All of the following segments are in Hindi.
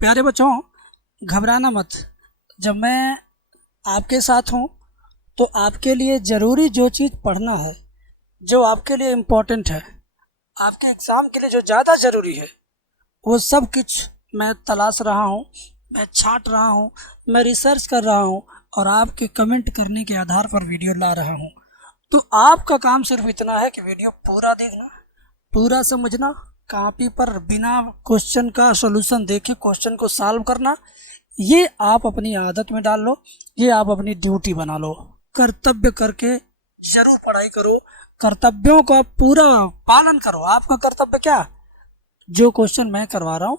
प्यारे बच्चों, घबराना मत। जब मैं आपके साथ हूँ तो आपके लिए ज़रूरी जो चीज़ पढ़ना है, जो आपके लिए इम्पोर्टेंट है, आपके एग्ज़ाम के लिए जो ज़्यादा ज़रूरी है, वो सब कुछ मैं तलाश रहा हूँ, मैं छांट रहा हूँ, मैं रिसर्च कर रहा हूँ और आपके कमेंट करने के आधार पर वीडियो ला रहा हूँ। तो आपका काम सिर्फ इतना है कि वीडियो पूरा देखना, पूरा समझना, कॉपी पर बिना क्वेश्चन का सॉल्यूशन देखे क्वेश्चन को सॉल्व करना। ये आप अपनी आदत में डाल लो, ये आप अपनी ड्यूटी बना लो। कर्तव्य करके जरूर पढ़ाई करो, कर्तव्यों का पूरा पालन करो। आपका कर्तव्य क्या? जो क्वेश्चन मैं करवा रहा हूँ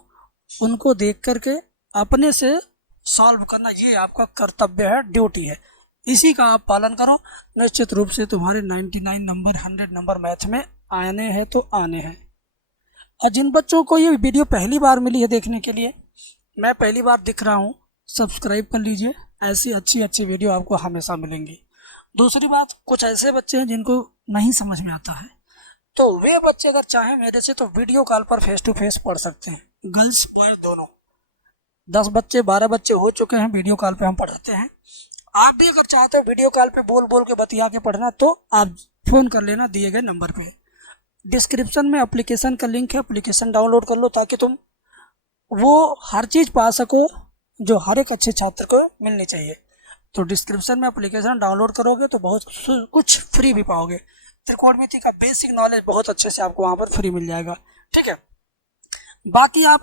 उनको देख करके अपने से सॉल्व करना, ये आपका कर्तव्य है, ड्यूटी है। इसी का आप पालन करो, निश्चित रूप से तुम्हारे 99 नंबर 100 नंबर मैथ में आने हैं तो आने हैं। और जिन बच्चों को ये वीडियो पहली बार मिली है देखने के लिए, मैं पहली बार दिख रहा हूँ, सब्सक्राइब कर लीजिए। ऐसी अच्छी अच्छी वीडियो आपको हमेशा मिलेंगी। दूसरी बात, कुछ ऐसे बच्चे हैं जिनको नहीं समझ में आता है, तो वे बच्चे अगर चाहें मेरे से तो वीडियो कॉल पर फेस टू फेस पढ़ सकते हैं, गर्ल्स बॉय दोनों। 10 बच्चे 12 बच्चे हो चुके हैं, वीडियो कॉल पे हम पढ़ाते हैं। आप भी अगर चाहते हो वीडियो कॉल पे बोल बोल के बतिया के पढ़ना, तो आप फ़ोन कर लेना दिए गए नंबर पे। डिस्क्रिप्शन में एप्लीकेशन का लिंक है, एप्लीकेशन डाउनलोड कर लो ताकि तुम वो हर चीज़ पा सको जो हर एक अच्छे छात्र को मिलनी चाहिए। तो डिस्क्रिप्शन में एप्लीकेशन डाउनलोड करोगे तो बहुत कुछ फ्री भी पाओगे। त्रिकोणमिति का बेसिक नॉलेज बहुत अच्छे से आपको वहाँ पर फ्री मिल जाएगा। ठीक है, बाकी आप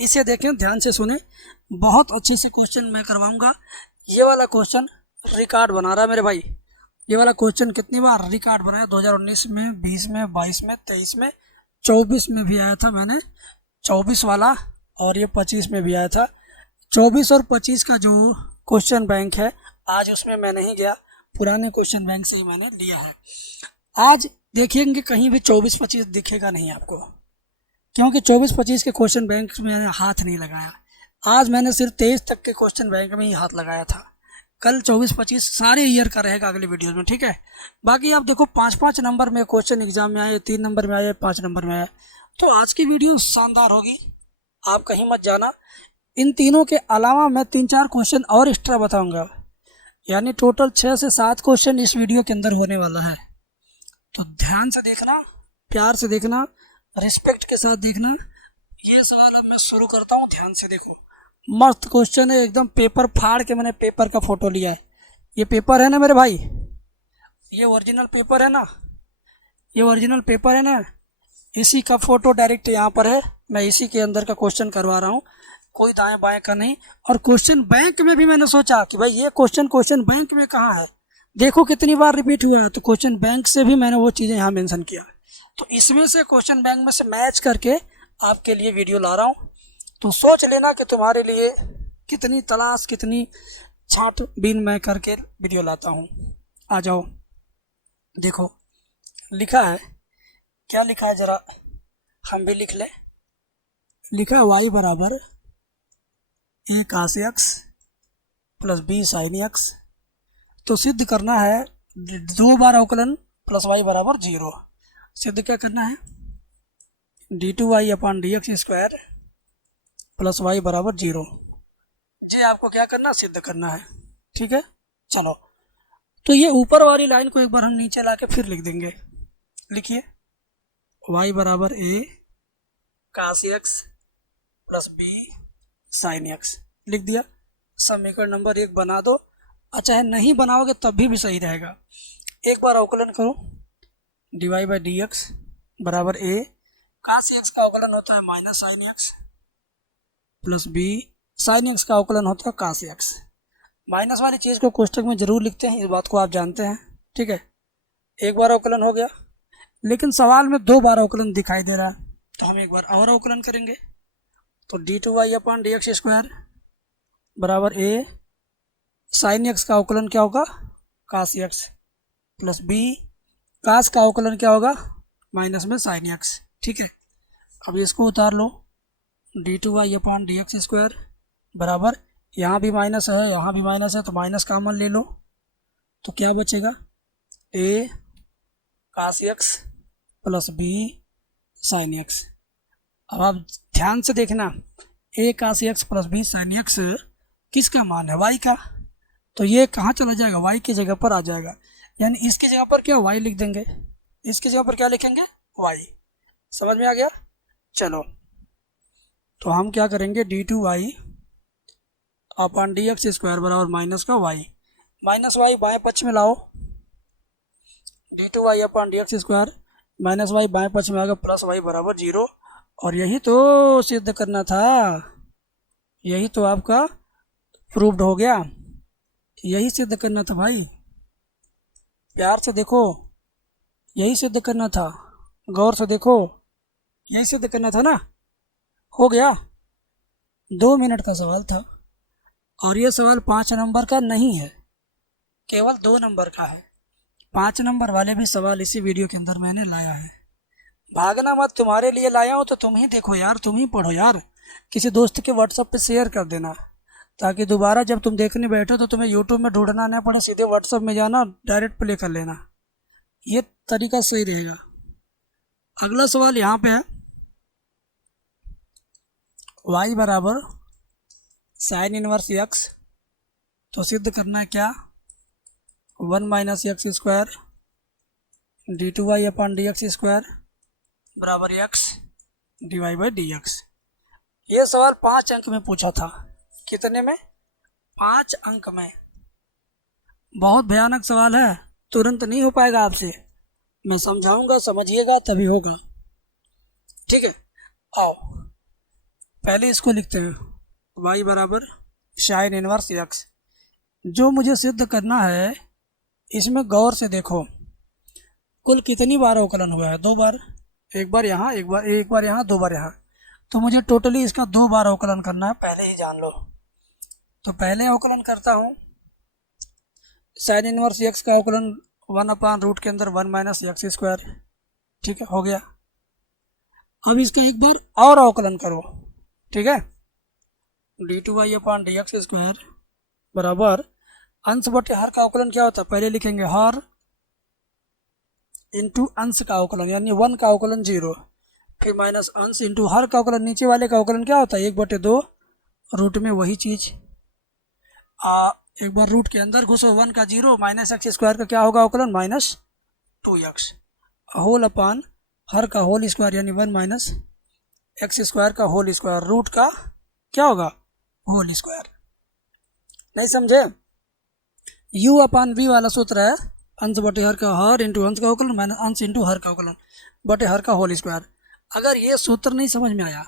इसे देखें, ध्यान से सुने, बहुत अच्छे से क्वेश्चन मैं करवाऊंगा। ये वाला क्वेश्चन रिकॉर्ड बना रहा है मेरे भाई। ये वाला क्वेश्चन कितनी बार रिकॉर्ड बनाया? 2019 में, 20 में, 22 में, 23 में, 24 में भी आया था मैंने 24 वाला, और ये 25 में भी आया था। 24 और 25 का जो क्वेश्चन बैंक है, आज उसमें मैं नहीं गया, पुराने क्वेश्चन बैंक से ही मैंने लिया है। आज देखेंगे कहीं भी 24-25 दिखेगा नहीं आपको, क्योंकि 24-25 के क्वेश्चन बैंक में मैंने हाथ नहीं लगाया। आज मैंने सिर्फ 23 तक के क्वेश्चन बैंक में ही हाथ लगाया था। कल 24-25 सारे ईयर का रहेगा अगले वीडियो में। ठीक है, बाकी आप देखो 5-5 नंबर में क्वेश्चन एग्जाम में आए, 3 नंबर में आए, 5 नंबर में आए। तो आज की वीडियो शानदार होगी, आप कहीं मत जाना। इन तीनों के अलावा मैं 3-4 क्वेश्चन और एक्स्ट्रा बताऊंगा, यानी टोटल 6 से 7 क्वेश्चन इस वीडियो के अंदर होने वाला है। तो ध्यान से देखना, प्यार से देखना, रिस्पेक्ट के साथ देखना। ये सवाल अब मैं शुरू करता हूँ, ध्यान से देखो। मस्त क्वेश्चन है, एकदम पेपर फाड़ के मैंने पेपर का फोटो लिया है। ये पेपर है ना मेरे भाई, ये ओरिजिनल पेपर है ना, ये ओरिजिनल पेपर है ना, इसी का फोटो डायरेक्ट यहाँ पर है। मैं इसी के अंदर का क्वेश्चन करवा रहा हूँ, कोई दाएं बाएं का नहीं। और क्वेश्चन बैंक में भी मैंने सोचा कि भाई ये क्वेश्चन बैंक में कहाँ है, देखो कितनी बार रिपीट हुआ है, तो क्वेश्चन बैंक से भी मैंने वो चीज़ें यहाँ मेंशन किया। तो इसमें से क्वेश्चन बैंक में से मैच करके आपके लिए वीडियो ला रहा हूँ। तो सोच लेना कि तुम्हारे लिए कितनी तलाश, कितनी छांटबीन मैं करके वीडियो लाता हूँ। आ जाओ, देखो लिखा है, क्या लिखा है जरा हम भी लिख लें। लिखा है y बराबर a cos x plus b sin x। तो सिद्ध करना है 2 बार अवकलन प्लस y बराबर 0। सिद्ध क्या करना है? d2y upon dx square plus y बराबर 0। ये आपको क्या करना? सिद्ध करना है। ठीक है, चलो। तो ये ऊपर वाली लाइन को एक बार हम नीचे लाके फिर लिख देंगे। लिखिए, y बराबर a cos x plus b sin x लिख दिया। समीकरण नंबर 1 बना दो। अच्छा है, नहीं बनाओगे तब भी सही रहेगा। एक बार अवकलन करो, dy बाई डी एक्स बराबर a cos x का अवकलन होता है minus sine x plus b sine x का अवकलन होता है cos x। माइनस वाली चीज़ को कोष्टक में जरूर लिखते हैं, इस बात को आप जानते हैं। ठीक है, एक बार अवकलन हो गया, लेकिन सवाल में 2 बार अवकलन दिखाई दे रहा है, तो हम एक बार और अवकलन करेंगे। तो d2y upon D x square बराबर a साइन एक्स का अवकलन क्या होगा? cos x plus b cos का अवकलन क्या होगा? माइनस में साइन x। ठीक है, अब इसको उतार लो, d2y upon D x square बराबर, यहाँ भी माइनस है, यहाँ भी माइनस है, तो माइनस कॉमन ले लो, तो क्या बचेगा? a cos x plus b sin x। अब आप ध्यान से देखना, a cos x plus b sine x किसका मान है, वाई का। तो ये कहाँ चला जाएगा, वाई की जगह पर आ जाएगा, यानी इसकी जगह पर क्या वाई लिख देंगे, इसकी जगह पर क्या लिखेंगे, वाई। समझ में आ गया। चलो तो हम क्या करेंगे, d two Y upon D x square बराबर माइनस का वाई, माइनस वाई बाएं पक्ष में लाओ, d two Y upon D x square minus y बाएं पक्ष में आएगा प्लस वाई बराबर 0। और यही तो सिद्ध करना था, यही तो आपका प्रूव्ड हो गया, यही सिद्ध करना था भाई, प्यार से देखो, यही सिद्ध करना था, गौर से देखो, यही सिद्ध करना था ना। हो गया, 2 मिनट का सवाल था, और ये सवाल 5 नंबर का नहीं है, केवल 2 नंबर का है। 5 नंबर वाले भी सवाल इसी वीडियो के अंदर मैंने लाया है। भागना मत, तुम्हारे लिए लाया हो तो तुम ही देखो यार, तुम ही पढ़ो यार, किसी दोस्त के व्हाट्सएप पे शेयर कर देना, ताकि दोबारा जब तुम देखने बैठो तो तुम्हें यूट्यूब में ढूंढना ना पड़े, सीधे व्हाट्सएप में जाना, डायरेक्ट प्ले कर लेना, ये तरीका सही रहेगा। अगला सवाल यहाँ पे है, y बराबर साइन इनवर्स एक्स, तो सिद्ध करना है क्या, 1 minus x square D two Y upon D x square बराबर X D Y by D X. ये सवाल 5 अंक में पूछा था, कितने में, 5 अंक में। बहुत भयानक सवाल है, तुरंत नहीं हो पाएगा आपसे, मैं समझाऊंगा, समझिएगा तभी होगा, ठीक है। आओ पहले इसको लिखते हैं, y बराबर साइन इनवर्स एक्स। जो मुझे सिद्ध करना है इसमें गौर से देखो, कुल कितनी बार अवकलन हुआ है, 2 बार, एक बार यहाँ, एक बार यहाँ, 2 बार यहाँ, तो मुझे टोटली इसका 2 बार अवकलन करना है, पहले ही जान लो। तो पहले अवकलन करता हूँ, साइन इनवर्स एक्स का अवकलन 1 अपान रूट के अंदर 1 माइनस एक्स स्क्वायर, ठीक है, हो गया। अब इसका एक बार और अवकलन करो, ठीक है, d two y upon d x square बराबर अंश बटे हर का अवकलन क्या होता है, पहले लिखेंगे हर इंटू अंश का अवकलन, यानी 1 का अवकलन 0, फिर माइनस अंश इंटू हर का अवकलन, नीचे वाले का अवकलन क्या होता है, 1/2 रूट में वही चीज, एक बार रूट के अंदर घुसो, 1 का 0 माइनस एक्स स्क्वायर का क्या होगा अवकलन, माइनस 2x होल अपान हर का होल स्क्वायर, यानी 1 माइनस एक्स स्क्वायर का होल स्क्वायर, रूट का क्या होगा, होल स्क्वायर। नहीं समझे, u अपान v वाला सूत्र है, अंश बटे हर का हर इंटू अंश का अवकलन माइनस अंश इंटू हर का अवकलन बटे हर का होल स्क्वायर। अगर ये सूत्र नहीं समझ में आया,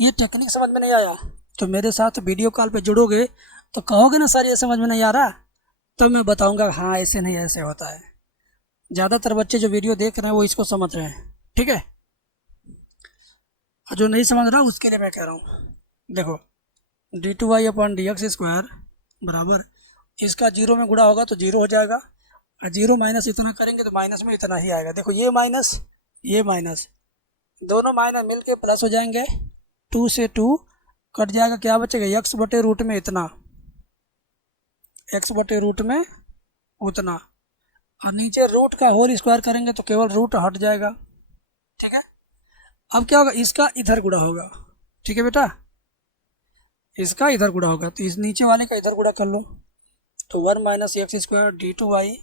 ये टेक्निक समझ में नहीं आया, तो मेरे साथ वीडियो कॉल पे जुड़ोगे तो कहोगे ना सर ये समझ में नहीं आ रहा, तो मैं बताऊंगा हाँ ऐसे नहीं ऐसे होता है। ज़्यादातर बच्चे जो वीडियो देख रहे हैं वो इसको समझ रहे हैं, ठीक है, जो नहीं समझ रहा उसके लिए मैं कह रहा हूँ। देखो d two Y upon D x square बराबर, इसका 0 में गुणा होगा तो 0 हो जाएगा, और 0 माइनस इतना करेंगे तो माइनस में इतना ही आएगा। देखो ये माइनस दोनों माइनस मिल के प्लस हो जाएंगे, 2 से 2 कट जाएगा, क्या बचेगा, एक्स बटे रूट में इतना, एक्स बटे रूट में उतना, और नीचे रूट का होल स्क्वायर करेंगे तो केवल रूट हट जाएगा, ठीक है। अब क्या होगा, इसका इधर गुणा होगा, ठीक है बेटा, इसका इधर गुणा होगा, तो इस नीचे वाले का इधर गुणा कर लो, तो 1 minus x square D two Y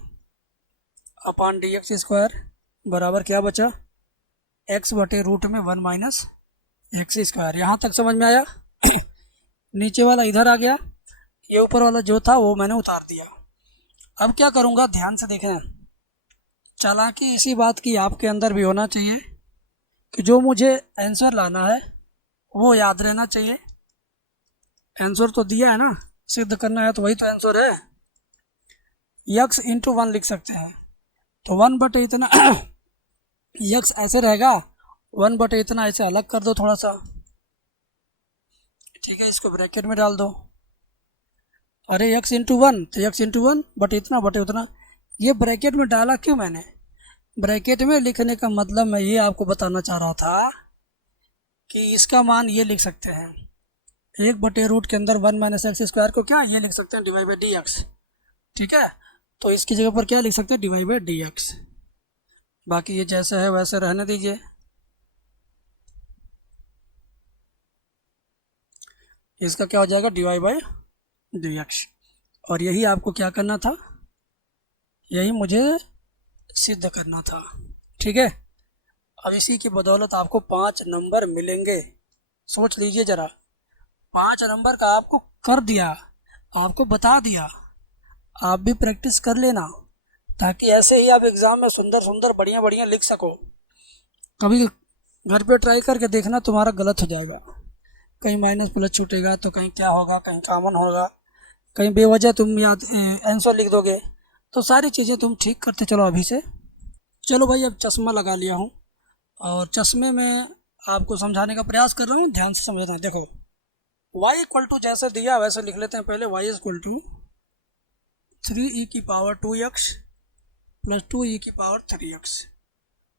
upon D x square बराबर क्या बचा, एक्स बटे रूट में 1 माइनस एक्स स्क्वायर। यहाँ तक समझ में आया। नीचे वाला इधर आ गया, ये ऊपर वाला जो था वो मैंने उतार दिया। अब क्या करूँगा, ध्यान से देखें, चालाकी इसी बात की आपके अंदर भी होना चाहिए कि जो मुझे आंसर लाना है वो याद रहना चाहिए। आंसर तो दिया है ना, सिद्ध करना है तो वही तो आंसर है। यक्स इंटू 1 लिख सकते हैं, तो 1 बटे इतना यक्स ऐसे रहेगा, 1 बटे इतना ऐसे अलग कर दो थोड़ा सा, ठीक है, इसको ब्रैकेट में डाल दो। अरे यक्स इंटू 1 तो यक्स इंटू 1 बटे इतना बटे उतना, ये ब्रैकेट में डाला क्यों मैंने, ब्रैकेट में लिखने का मतलब मैं ये आपको बताना चाह रहा था कि इसका मान ये लिख सकते हैं, 1/रूट के अंदर 1 माइनस एक्स स्क्वायर को क्या ये लिख सकते हैं, डिवाइड बाई डी एक्स, ठीक है। तो इसकी जगह पर क्या लिख सकते हैं, डिवाइड बाई डी एक्स। बाकी ये जैसा है वैसे रहने दीजिए। इसका क्या हो जाएगा, dy/dx। और यही आपको क्या करना था, यही मुझे सिद्ध करना था। ठीक है, अब इसी की बदौलत आपको 5 नंबर मिलेंगे। सोच लीजिए ज़रा, 5 नंबर का आपको कर दिया, आपको बता दिया। आप भी प्रैक्टिस कर लेना, ताकि ऐसे ही आप एग्ज़ाम में सुंदर सुंदर बढ़िया बढ़िया लिख सको। कभी घर पे ट्राई करके देखना, तुम्हारा गलत हो जाएगा। कहीं माइनस प्लस छूटेगा तो कहीं क्या होगा, कहीं कॉमन होगा, कहीं बेवजह तुम याद आंसर लिख दोगे। तो सारी चीज़ें तुम ठीक करते चलो अभी से। चलो भाई, अब चश्मा लगा लिया हूँ और चश्मे में आपको समझाने का प्रयास कर रहा हूँ, ध्यान से समझना। देखो, y इक्वल टू जैसे दिया वैसे लिख लेते हैं पहले। y equal to 3e⁻²x plus 2e⁻3x।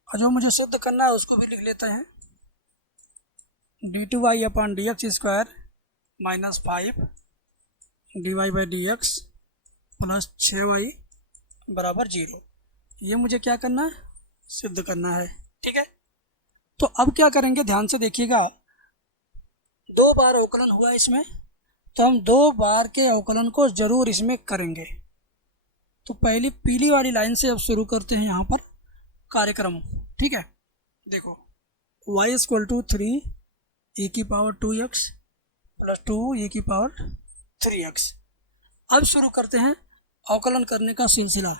और जो मुझे सिद्ध करना है उसको भी लिख लेते हैं। d2y/dx² minus 5 dy/dx plus 6y बराबर 0। ये मुझे क्या करना है, सिद्ध करना है। ठीक है, तो अब क्या करेंगे, ध्यान से देखिएगा। 2 बार अवकलन हुआ इसमें, तो हम 2 बार के अवकलन को जरूर इसमें करेंगे। तो पहली पीली वाली लाइन से अब शुरू करते हैं यहाँ पर कार्यक्रम। ठीक है, देखो, y equal to 3e⁻²x plus 2e⁻3x। अब शुरू करते हैं अवकलन करने का सिलसिला।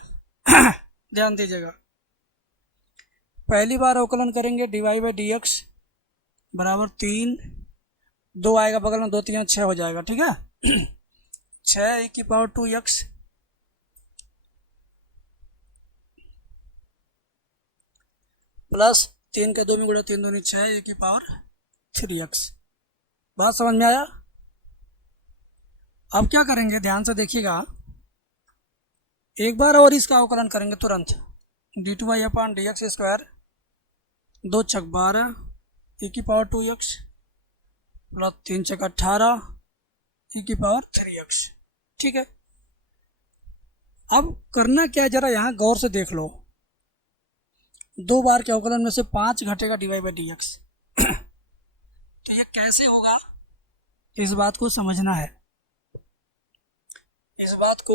ध्यान दीजिएगा, पहली बार अवकलन करेंगे dy/dx बराबर 3, 2 आएगा बगल में, 2 3 6 हो जाएगा। ठीक है, 6e⁻²x प्लस 3 के 2 में गुणा 3 दूनी 6 e⁻3x। बात समझ में आया? अब क्या करेंगे, ध्यान से देखिएगा, एक बार और इसका अवकलन करेंगे तुरंत। d2y/dx² 2 छक 12 e⁻2x प्लस 3 छक 18 e⁻3x। ठीक है, अब करना क्या है, जरा यहाँ गौर से देख लो। 2 बार के अवकलन में से 5 घटेगा dy/dx। तो ये कैसे होगा, इस बात को समझना है, इस बात को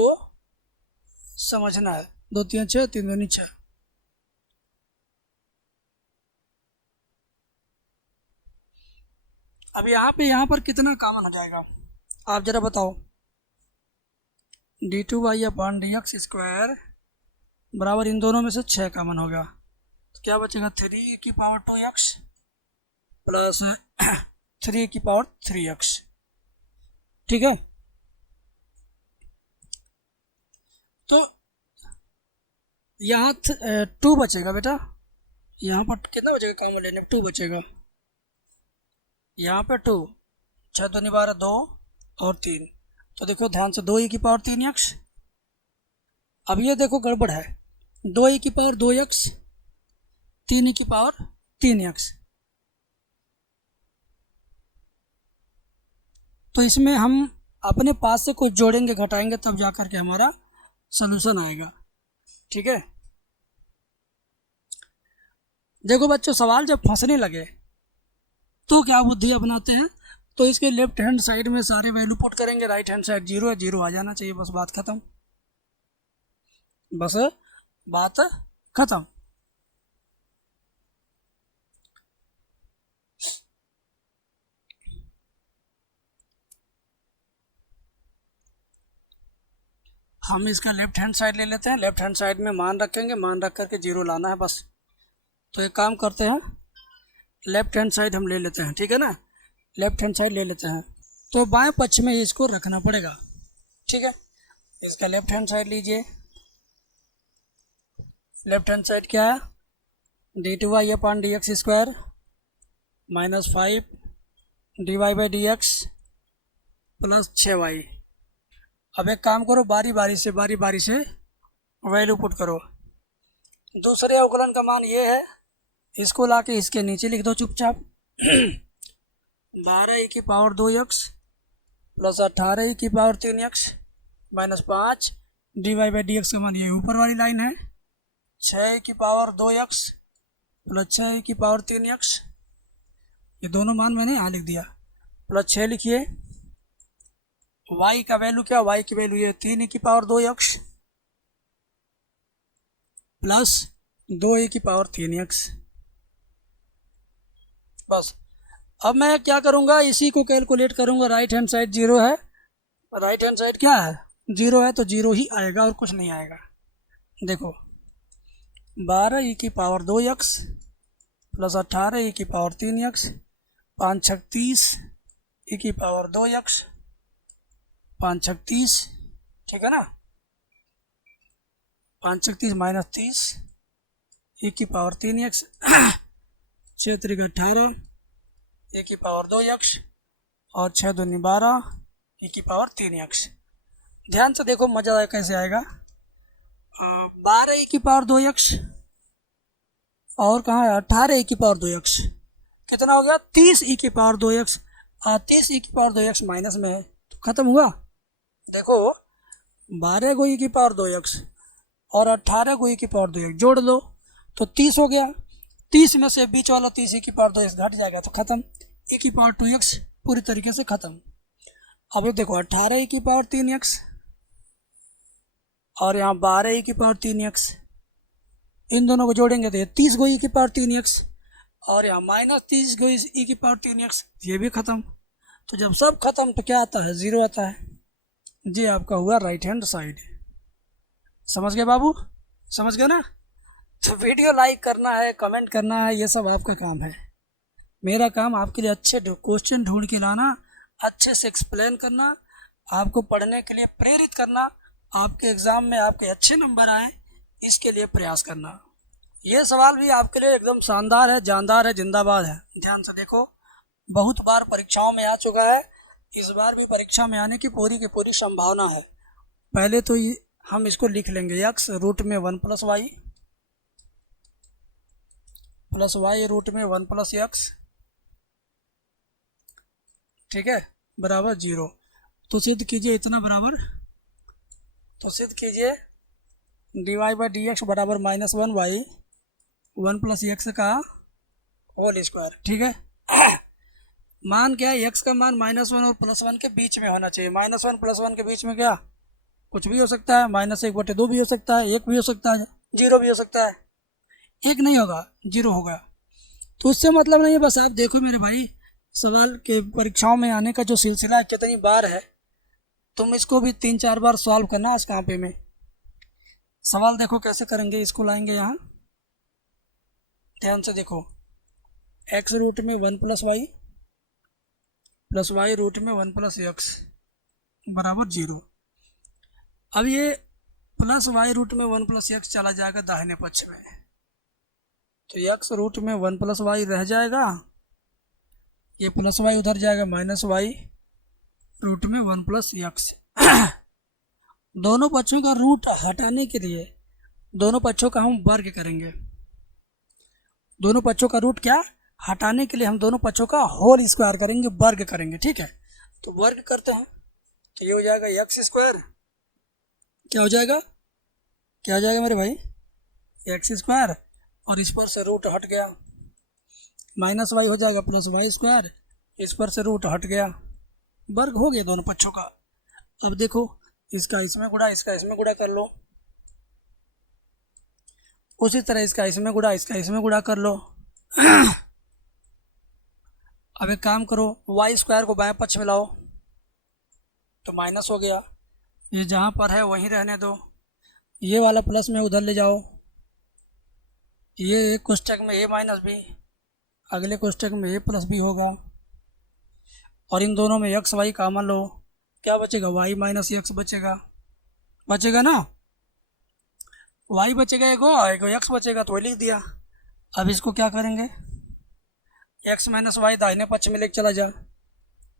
समझना है। 2 3 6, 3 दूनी 6। अब यहाँ पर कितना कॉमन हो जाएगा, आप जरा बताओ। d2y/dx² बराबर इन दोनों में से 6 कॉमन होगा, तो क्या बचेगा, 3e⁻2x प्लस 3e⁻3x। ठीक है, तो यहाँ 2 बचेगा बेटा। यहाँ पर कितना बचेगा कॉमन लेने, 2 बचेगा। यहाँ पे 2, 6 दूनी 12, 2 और 3। तो देखो ध्यान से, 2e⁻3x। अब ये देखो गड़बड़ है, 2e⁻2x 3e⁻3x। तो इसमें हम अपने पास से कुछ जोड़ेंगे घटाएंगे, तब जाकर के हमारा सलूशन आएगा। ठीक है, देखो बच्चों, सवाल जब फंसने लगे तो क्या बुद्धि अपनाते हैं, तो इसके लेफ्ट हैंड साइड में सारे वैल्यू पुट करेंगे, राइट हैंड साइड 0 है, 0 आ जाना चाहिए, बस बात खत्म, बस बात खत्म। हम इसका लेफ्ट हैंड साइड ले लेते हैं, लेफ्ट हैंड साइड में मान रखेंगे, मान रख करके 0 लाना है बस। तो एक काम करते हैं, लेफ्ट हैंड साइड हम ले लेते हैं। ठीक है ना, लेफ्ट हैंड साइड ले लेते हैं, तो बाएं पक्ष में इसको रखना पड़ेगा। ठीक है, इसका लेफ्ट हैंड साइड लीजिए। लेफ्ट हैंड साइड क्या है, d2y/dx² minus 5 dy/dx plus 6y। अब एक काम करो, बारी बारी से वैल्यू पुट करो। दूसरे अवकलन का मान ये है, इसको लाके इसके नीचे लिख दो चुपचाप। 12e⁻2x plus 18e⁻3x minus 5 dy/dx का मान ये ऊपर वाली लाइन है। 6e⁻2x प्लस 6e⁻3x, ये दोनों मान मैंने यहाँ लिख दिया, प्लस 6 लिखिए y का वैल्यू क्या, y की वैल्यू ये 3e⁻²x प्लस 2e⁻3x। बस अब मैं क्या करूँगा, इसी को कैलकुलेट करूँगा। राइट हैंड साइड 0 है, राइट हैंड साइड क्या है, 0 है, तो 0 ही आएगा और कुछ नहीं आएगा। देखो 12e⁻² प्लस 18e⁻3x, 5 छक 30 e⁻²x, 5 छक 30, ठीक है ना, 5 छक 30 माइनस 30 e⁻3x, 6 त्रिक 18 e⁻²x और 6 दूनी 12 e⁻3x। ध्यान से देखो, मजा कैसे आएगा। 12 e⁻²x और कहाँ है 18 e⁻²x, कितना हो गया 30 e⁻²x। 30 e⁻²x माइनस में है तो खत्म हुआ। देखो 12 को e⁻²x और 18 को e⁻²x जोड़ लो तो 30 हो गया। 30 में से बीच वाला 30 e⁻²x घट जाएगा तो खत्म, e⁻2x पूरी तरीके से खत्म। अब देखो 18 e⁻3x और यहाँ 12 e⁻3x, इन दोनों को जोड़ेंगे तो ये 30 को e⁻3x और यहाँ माइनस 30 को e⁻3x, ये भी खत्म। तो जब सब खत्म तो क्या आता है, 0 आता है। ये आपका हुआ राइट हैंड साइड। समझ गए बाबू, समझ गए ना। तो वीडियो लाइक करना है, कमेंट करना है, ये सब आपका काम है। मेरा काम आपके लिए अच्छे क्वेश्चन ढूंढ के लाना, अच्छे से एक्सप्लेन करना, आपको पढ़ने के लिए प्रेरित करना, आपके एग्ज़ाम में आपके अच्छे नंबर आए इसके लिए प्रयास करना। ये सवाल भी आपके लिए एकदम शानदार है, जानदार है, जिंदाबाद है। ध्यान से देखो, बहुत बार परीक्षाओं में आ चुका है, इस बार भी परीक्षा में आने की पूरी संभावना है। पहले तो हम इसको लिख लेंगे, x रूट में 1 + y प्लस y रूट में 1 + x, ठीक है, बराबर 0। तो सिद्ध कीजिए इतना बराबर, तो सिद्ध कीजिए dy/dx बराबर -1y 1 + x का होल स्क्वायर, ठीक है। मान क्या है, x का मान -1 और +1 के बीच में होना चाहिए। -1 +1 के बीच में क्या कुछ भी हो सकता है, -1/2 भी हो सकता है, 1 भी हो सकता है, 0 भी हो सकता है। 1 नहीं होगा, 0 होगा। तो उससे मतलब नहीं है, बस आप देखो मेरे भाई, सवाल के परीक्षाओं में आने का जो सिलसिला कितनी बार है, तुम इसको भी 3-4 बार सॉल्व करना आज कॉपी में। सवाल देखो कैसे करेंगे, इसको लाएंगे यहाँ, ध्यान से देखो, x रूट में 1 + y प्लस y रूट में 1 + x बराबर 0। अब ये प्लस y रूट में 1 + x चला जाएगा दाहिने पक्ष में, तो x रूट में 1 + y रह जाएगा, ये प्लस y उधर जाएगा -y रूट में 1 + x। दोनों पक्षों का रूट हटाने के लिए दोनों पक्षों का हम वर्ग करेंगे। दोनों पक्षों का रूट क्या हटाने के लिए हम दोनों पक्षों का होल स्क्वायर करेंगे, वर्ग करेंगे, ठीक है। तो वर्ग करते हैं तो ये हो जाएगा x², क्या हो जाएगा, क्या हो जाएगा मेरे भाई, x², और इस पर से रूट हट गया, -y हो जाएगा +y², इस पर से रूट हट गया, वर्ग हो गया दोनों पक्षों का। अब देखो, इसका इसमें गुणा, इसका इसमें गुणा कर लो, उसी तरह इसका इसमें गुणा, इसका इसमें गुणा कर लो। अब एक काम करो, y² को बाएं पक्ष में लाओ तो माइनस हो गया, ये जहाँ पर है वहीं रहने दो, ये वाला प्लस में उधर ले जाओ, ये एक कोष्ठक में a - b, अगले कोष्ठक में a + b होगा, और इन दोनों में x y कॉमन लो, क्या बचेगा, y - x बचेगा, बचेगा ना, y बचेगा, एक x बचेगा, तो लिख दिया। अब इसको क्या करेंगे, x - y दाहिने पक्ष में लेके चला जा,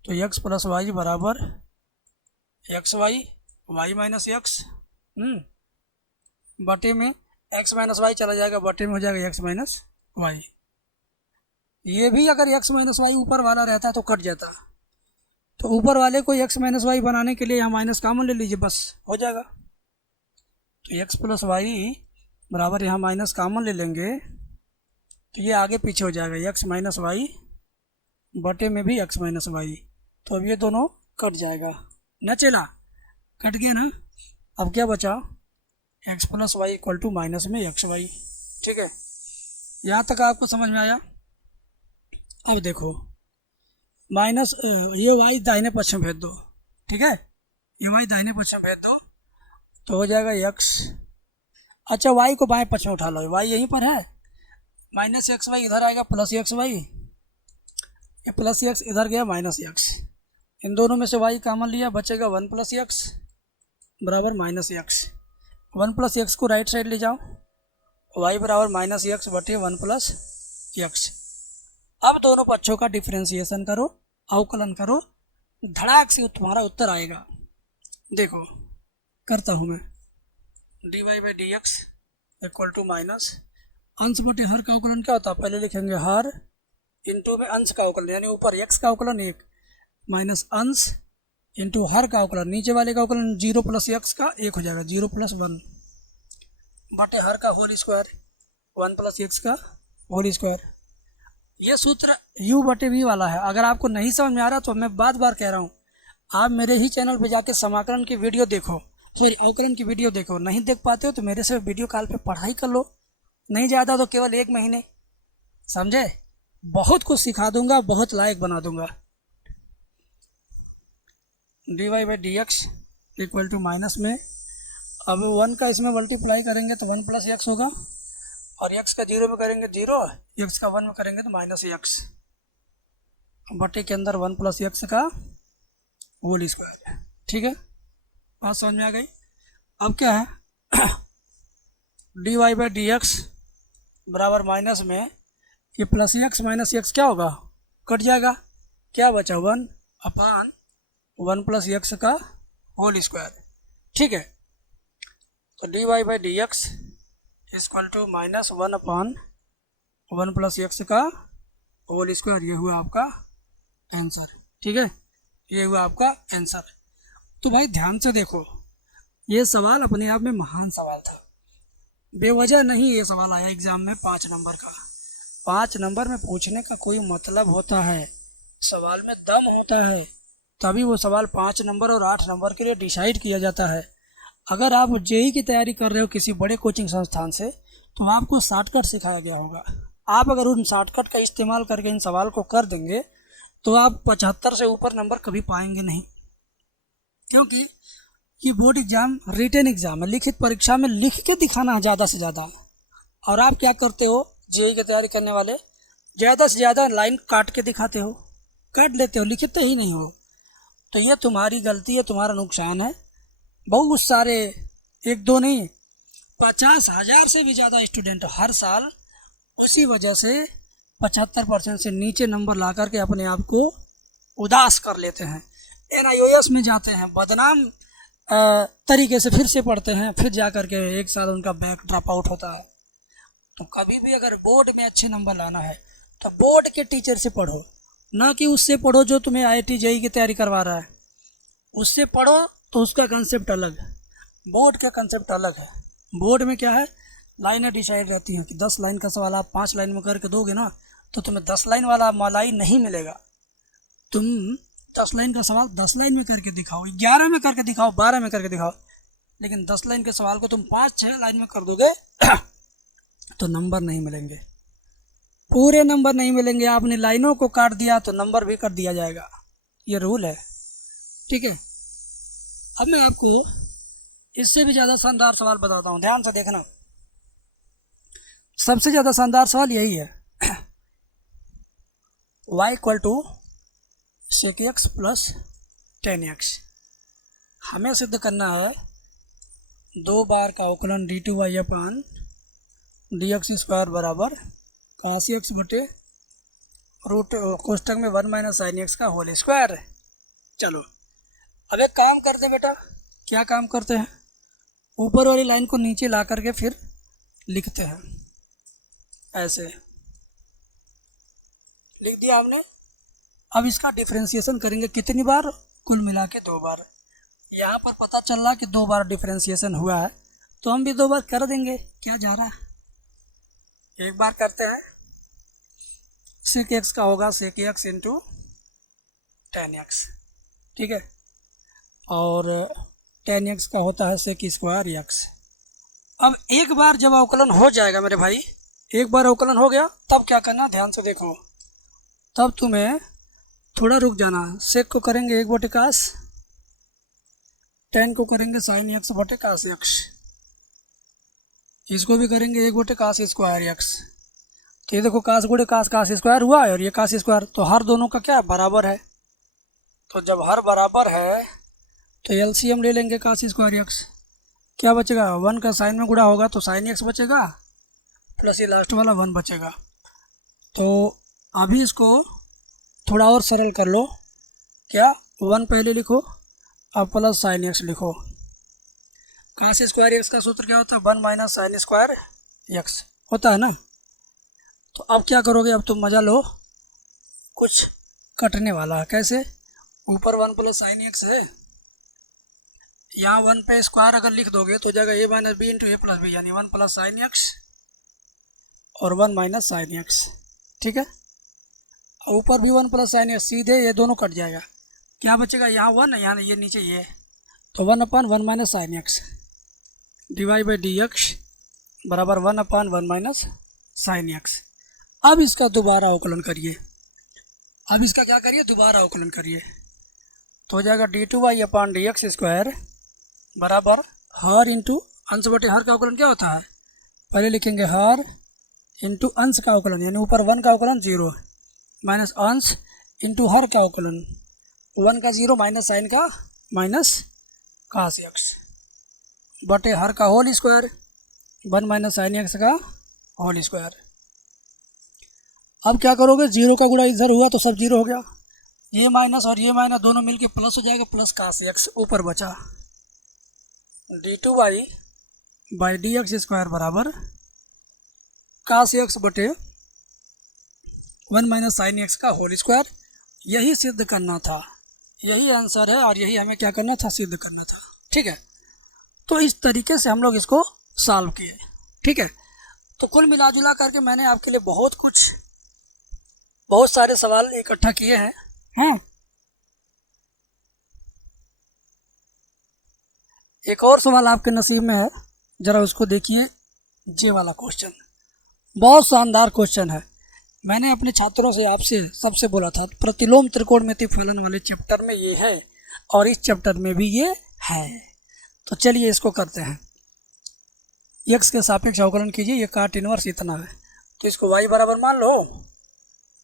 तो x + y बराबर xy y - x, बटे में x - y चला जाएगा, बटे में हो जाएगा x - y। ये भी अगर x - y ऊपर वाला रहता तो कट जाता, तो ऊपर वाले को x - y बनाने के लिए यहाँ माइनस कॉमन ले लीजिए, बस हो जाएगा। तो x + y बराबर यहाँ माइनस कॉमन ले लेंगे तो ये आगे पीछे हो जाएगा, x - y बटे में भी x - y, तो अब ये दोनों कट जाएगा। न चला, कट गया ना। अब क्या बचा, x plus y equal to minus में एक्स वाई। ठीक है, यहाँ तक आपको समझ में आया। अब देखो माइनस ये वाई दाहिने पक्ष में भेज दो, ठीक है, ये वाई दाहिने पक्ष में भेज दो तो हो जाएगा एक्स। अच्छा वाई को बाएं पक्ष में उठा लो, वाई यहीं पर है, माइनस एक्स वाई इधर आएगा प्लस एक्स वाई, ये प्लस एक्स इधर गया माइनस एक्स, इन दोनों में से वाई कॉमन लिया, बचेगा वन प्लस एक्स बराबर minus x. One plus x को राइट साइड ले जाओ, वाई बराबर माइनस एक्स बटे वन प्लस एक्स। अब दोनों पक्षों का डिफ्रेंसिएशन करो, अवकलन करो, धड़ाक से तुम्हारा उत्तर आएगा। देखो करता हूँ मैं, d Y by D x equal to minus अंश बटे हर का अवकलन क्या होता है, पहले लिखेंगे हर इंटू में अंश का अवकलन, यानी ऊपर एक्स का अवकलन एक माइनस अंश इंटू हर का अवकलन, नीचे वाले का अवकलन जीरो प्लस एक्स का एक हो जाएगा, जीरो प्लस वन बटे हर का whole square, one plus x का होल स्क्वायर। ये सूत्र u बटे v वाला है। अगर आपको नहीं समझ में आ रहा तो मैं बार बार कह रहा हूँ, आप मेरे ही चैनल पे जाके समाकलन की वीडियो देखो, सॉरी अवकलन की वीडियो देखो। नहीं देख पाते हो तो मेरे से वीडियो कॉल पे पढ़ाई कर लो, नहीं ज़्यादा तो केवल 1 महीने, समझे। बहुत कुछ सिखा दूंगा, बहुत लायक बना दूंगा। D Y by D x equal to minus में अब 1 का इसमें मल्टीप्लाई करेंगे तो 1 प्लस एक्स होगा, और x का 0 में करेंगे 0, x का 1 में करेंगे तो माइनस एक्स बटे के अंदर 1 प्लस एक्स का होल स्क्वायर। ठीक है, बात समझ में आ गई। अब क्या है, d Y by D x बराबर माइनस में ये प्लस एक्स माइनस एक्स क्या होगा, कट जाएगा, क्या बचा 1 अपान 1 प्लस एक्स का होल स्क्वायर। ठीक है, तो d Y by D x equal to minus 1 upon 1 plus x का होल स्क्वायर, ये हुआ आपका आंसर। ठीक है, ये हुआ आपका आंसर। तो भाई ध्यान से देखो, ये सवाल अपने आप में महान सवाल था, बेवजह नहीं ये सवाल आया एग्जाम में 5 नंबर का। 5 नंबर में पूछने का कोई मतलब होता है, सवाल में दम होता है, तभी वो सवाल 5 नंबर और 8 नंबर के लिए डिसाइड किया जाता है। अगर आप जेई की तैयारी कर रहे हो किसी बड़े कोचिंग संस्थान से, तो आपको शॉर्टकट सिखाया गया होगा। आप अगर उन शॉर्टकट का इस्तेमाल करके इन सवाल को कर देंगे तो आप 75 से ऊपर नंबर कभी पाएंगे नहीं, क्योंकि ये बोर्ड एग्जाम रिटन एग्जाम है, लिखित परीक्षा में लिख के दिखाना है ज़्यादा से ज़्यादा। और आप क्या करते हो, जेई की तैयारी करने वाले ज़्यादा से ज़्यादा लाइन काट के दिखाते हो, काट लेते हो, लिखते ही नहीं हो। तो ये तुम्हारी गलती है, तुम्हारा नुकसान है। बहुत सारे, एक दो नहीं, 50,000 से भी ज़्यादा स्टूडेंट हर साल उसी वजह से 75% से नीचे नंबर ला करके अपने आप को उदास कर लेते हैं, NIOS में जाते हैं, बदनाम तरीके से फिर से पढ़ते हैं, फिर जा कर के 1 साल उनका बैक ड्रॉप आउट होता है। तो कभी भी अगर बोर्ड में अच्छे नंबर लाना है तो बोर्ड के टीचर से पढ़ो, ना कि उससे पढ़ो जो तुम्हें IIT JEE की तैयारी करवा रहा है। उससे पढ़ो तो उसका कंसेप्ट अलग है, बोर्ड का कंसेप्ट अलग है। बोर्ड में क्या है, लाइनें डिसाइड रहती हैं कि 10 लाइन का सवाल आप 5 लाइन में करके दोगे ना, तो तुम्हें 10 लाइन वाला मलाई नहीं मिलेगा। तुम 10 लाइन का सवाल 10 लाइन में करके दिखाओ, 11 में करके दिखाओ, 12 में करके दिखाओ, लेकिन 10 लाइन के सवाल को तुम 5-6 लाइन में कर दोगे तो नंबर नहीं मिलेंगे, पूरे नंबर नहीं मिलेंगे। आपने लाइनों को काट दिया तो नंबर भी कट दिया जाएगा, ये रूल है। ठीक है, अब मैं आपको इससे भी ज़्यादा शानदार सवाल बताता हूँ, ध्यान से देखना। सबसे ज़्यादा शानदार सवाल यही है, y equal to sec x plus 10x। हमें सिद्ध करना है 2 बार का अवकलन d2y अपान dx स्क्वायर बराबर काशी एक्स बटे रूट कोष्टक में 1 माइनस साइन एक्स का होल स्क्वायर। चलो अब एक काम करते हैं बेटा, क्या काम करते हैं, ऊपर वाली लाइन को नीचे ला करके फिर लिखते हैं, ऐसे लिख दिया हमने। अब इसका डिफरेंशिएशन करेंगे कितनी बार, कुल मिला के 2 बार। यहाँ पर पता चल रहा कि 2 बार डिफरेंशिएशन हुआ है, तो हम भी 2 बार कर देंगे, क्या जा रहा है। एक बार करते हैं, सेक एक्स का होगा सेक एक्स इंटू 10x। ठीक है, और 10x का होता है सेक स्क्वायर x। अब एक बार जब अवकलन हो जाएगा मेरे भाई, एक बार अवकलन हो गया तब क्या करना, ध्यान से देखो, तब तुम्हें थोड़ा रुक जाना। सेक को करेंगे 1/cos, 10 को करेंगे sin x बटे cos x, इसको भी करेंगे 1/cos स्क्वायर x। तो ये देखो cos गुणे cos cos स्क्वायर हुआ है और ये cos स्क्वायर, तो हर दोनों का क्या बराबर है। तो जब हर बराबर है तो एलसीएम ले लेंगे cos स्क्वायर x। क्या बचेगा, 1 का साइन में गुणा होगा तो sin x बचेगा, प्लस ये लास्ट वाला 1 बचेगा। तो अभी इसको थोड़ा और सरल कर लो, क्या 1 पहले लिखो अब प्लस sin x लिखो। cos स्क्वायर x का सूत्र क्या होता है, 1 माइनस साइन स्क्वायर x होता है ना। तो अब क्या करोगे, अब तुम मज़ा लो, कुछ कटने वाला है। कैसे, ऊपर 1 प्लस साइन x है, यहाँ 1 पे स्क्वायर अगर लिख दोगे तो हो जाएगा a minus b into a plus b, यानी 1 प्लस साइन x और 1 माइनस साइन x। ठीक है, ऊपर भी 1 प्लस साइन x, सीधे ये दोनों कट जाएगा। क्या बचेगा, यहाँ 1 है, यहाँ ये नीचे ये, तो 1/1 minus sine x divide by D x बराबर 1/1 माइनस साइन x। अब इसका दोबारा अवकलन करिए, अब इसका क्या करिए, दोबारा अवकलन करिए, तो हो जाएगा d2y/dx स्क्वायर बराबर हर इंटू अंश बटे हर का अवकलन क्या होता है, पहले लिखेंगे हर इंटू अंश का अवकलन, यानी ऊपर 1 का अवकलन 0 माइनस अंश इंटू हर का अवकलन 1 का 0 माइनस साइन का माइनस cos x बटे हर का whole square 1 minus sine x का होल स्क्वायर। अब क्या करोगे, 0 का गुणा इधर हुआ तो सब 0 हो गया, ये माइनस और ये माइनस दोनों मिलके प्लस हो जाएगा, प्लस cos x ऊपर बचा d2y/dx स्क्वायर बराबर cos x बटे 1 माइनस साइन x का होल स्क्वायर। यही सिद्ध करना था, यही आंसर है और यही हमें क्या करना था, सिद्ध करना था। ठीक है, तो इस तरीके से हम लोग इसको सॉल्व किए। ठीक है, तो कुल मिला जुला करके मैंने आपके लिए बहुत सारे सवाल इकट्ठा किए हैं। हाँ, एक और सवाल आपके नसीब में है, ज़रा उसको देखिए। ये वाला क्वेश्चन बहुत शानदार क्वेश्चन है। मैंने अपने छात्रों से आपसे सबसे बोला था प्रतिलोम त्रिकोणमिति फलन वाले चैप्टर में ये है और इस चैप्टर में भी ये है। तो चलिए इसको करते हैं। x के सापेक्ष अवकलन कीजिए, ये काट इनवर्स इतना है, तो इसको y बराबर मान लो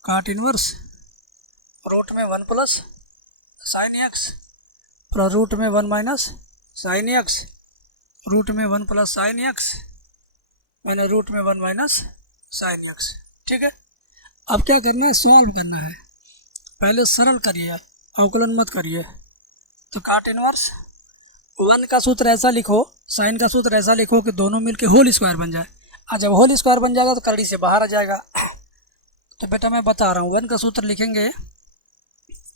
काट इनवर्स रूट में 1 plus sine x plus root में 1 माइनस साइन x रूट में 1 प्लस साइन x मैंने रूट में 1 माइनस साइन x। ठीक है, अब क्या करना है, सॉल्व करना है। पहले सरल करिए, अवकलन मत करिए। तो काट इनवर्स 1 का सूत्र ऐसा लिखो, साइन का सूत्र ऐसा लिखो कि दोनों मिलके होल स्क्वायर बन जाए, और जब होल स्क्वायर बन जाएगा तो करड़ी से बाहर आ जाएगा। तो बेटा मैं बता रहा हूँ, 1 का सूत्र लिखेंगे,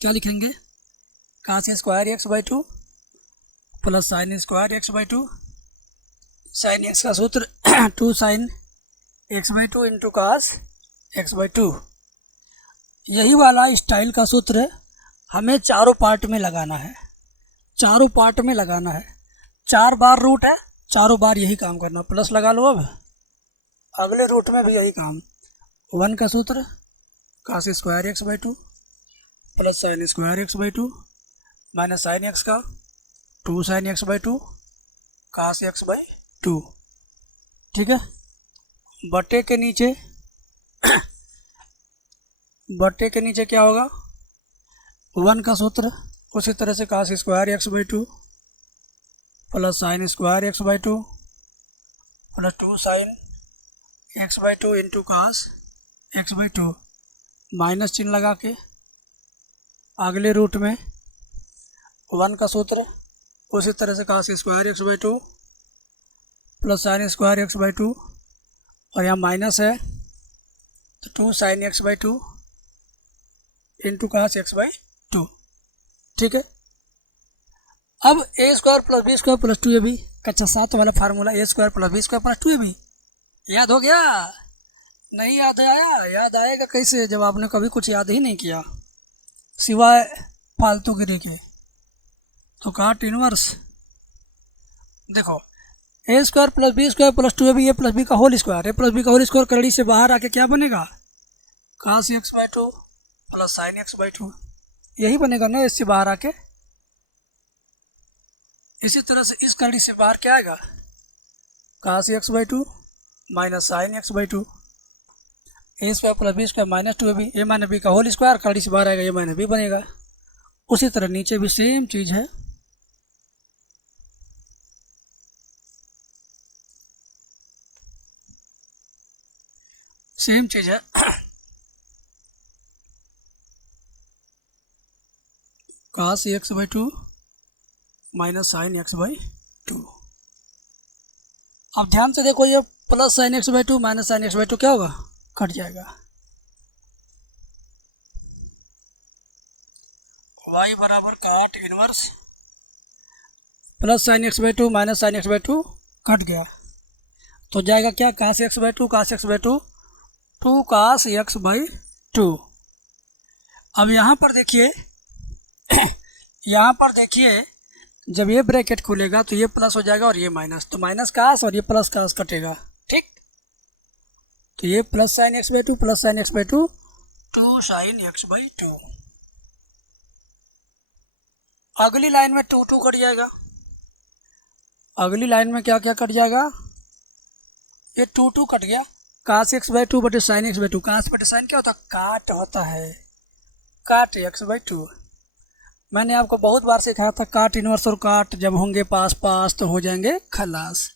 क्या लिखेंगे, cos square x/2 plus sine square x/2, sine x का सूत्र 2 sine x/2 into cos x/2। यही वाला स्टाइल का सूत्र हमें चारों पार्ट में लगाना है, चारों पार्ट में लगाना है। 4 बार रूट है, चारों बार यही काम करना, प्लस लगा लो। अब अगले रूट में भी यही काम, 1 का सूत्र cos square x/2 plus sine square x/2 minus sine x का 2 साइन x/2 cos x/2। ठीक है, बटे के नीचे बटे के नीचे क्या होगा, 1 का सूत्र उसी तरह से cos square x/2 plus sine square x/2 plus 2 sine x/2 into cos x/2, minus चिन्ह लगा के अगले रूट में 1 का सूत्र उसी तरह से cos square x/2 plus sine square x/2 और यहाँ माइनस है तो 2 sine x/2 into cos x/2। ठीक है, अब a square plus B square plus 2ab कक्षा 7 वाला formula, a square plus B square plus 2ab याद हो गया? नहीं याद आया? याद आएगा कैसे जब आपने कभी कुछ याद ही नहीं किया सिवाय फालतूगिरी के। तो काट इनवर्स, देखो A square plus B square plus 2ab A plus B का whole square, A plus B का होल स्क्वायर करड़ी से बाहर आके क्या बनेगा, cos x/2 plus sin x/2, यही बनेगा ना इससे बाहर आके। इसी तरह से इस करड़ी से बाहर क्या आएगा, cos x/2 minus sin x/2, A square plus B square minus 2ab A minus B का होल स्क्वायर करड़ी से बाहर आएगा, ए माइनस बी बनेगा। उसी तरह नीचे भी सेम चीज़ है, सेम चीज़ है। cos x/2 minus sin x/2। अब ध्यान से देखो, ये plus sin x/2 minus sin x/2 क्या होगा, कट जाएगा। y बराबर काट inverse plus sin x/2 minus sin x/2 cut गया, तो जाएगा क्या, cos x/2 cos x/2 2 cos x/2। अब यहाँ पर देखिए यहाँ पर देखिए, जब ये ब्रैकेट खुलेगा तो ये प्लस हो जाएगा और ये माइनस, तो माइनस कास और ये प्लस कास कटेगा, ठीक। तो ये plus sin x/2 plus sin x/2 2 sin x/2। अगली लाइन में 2 2 कट जाएगा, अगली लाइन में क्या क्या कट जाएगा, ये 2 2 कट गया, cos x/2 बटे sin x/2, cos बटे sin क्या होता है, काट होता है, काट x/2। मैंने आपको बहुत बार सिखाया था, काट इनवर्स और काट जब होंगे पास पास तो हो जाएंगे खलास,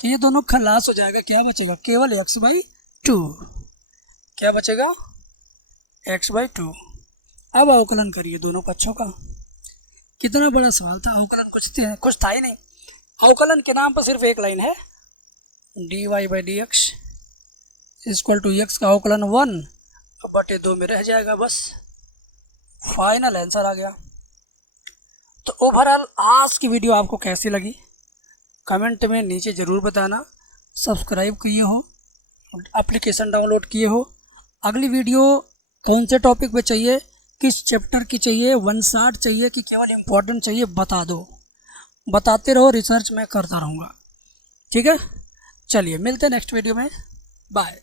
तो ये दोनों खलास हो जाएगा, क्या बचेगा, केवल x/2, क्या बचेगा, x/2। अब अवकलन करिए दोनों पक्षों का। कितना बड़ा सवाल था, अवकलन कुछ था ही नहीं। अवकलन के नाम पर सिर्फ एक लाइन है, dy/dx इक्वल टू x का अवकलन 1/2 में रह जाएगा, बस फाइनल आंसर आ गया। तो ओवरऑल आज की वीडियो आपको कैसी लगी, कमेंट में नीचे ज़रूर बताना। सब्सक्राइब किए हो, एप्लीकेशन डाउनलोड किए हो। अगली वीडियो कौन से टॉपिक पे चाहिए, किस चैप्टर की चाहिए, 1 शॉट चाहिए कि केवल इम्पोर्टेंट चाहिए, बता दो, बताते रहो, रिसर्च मैं करता रहूँगा, ठीक है। चलिए मिलते हैं नेक्स्ट वीडियो में, बाय।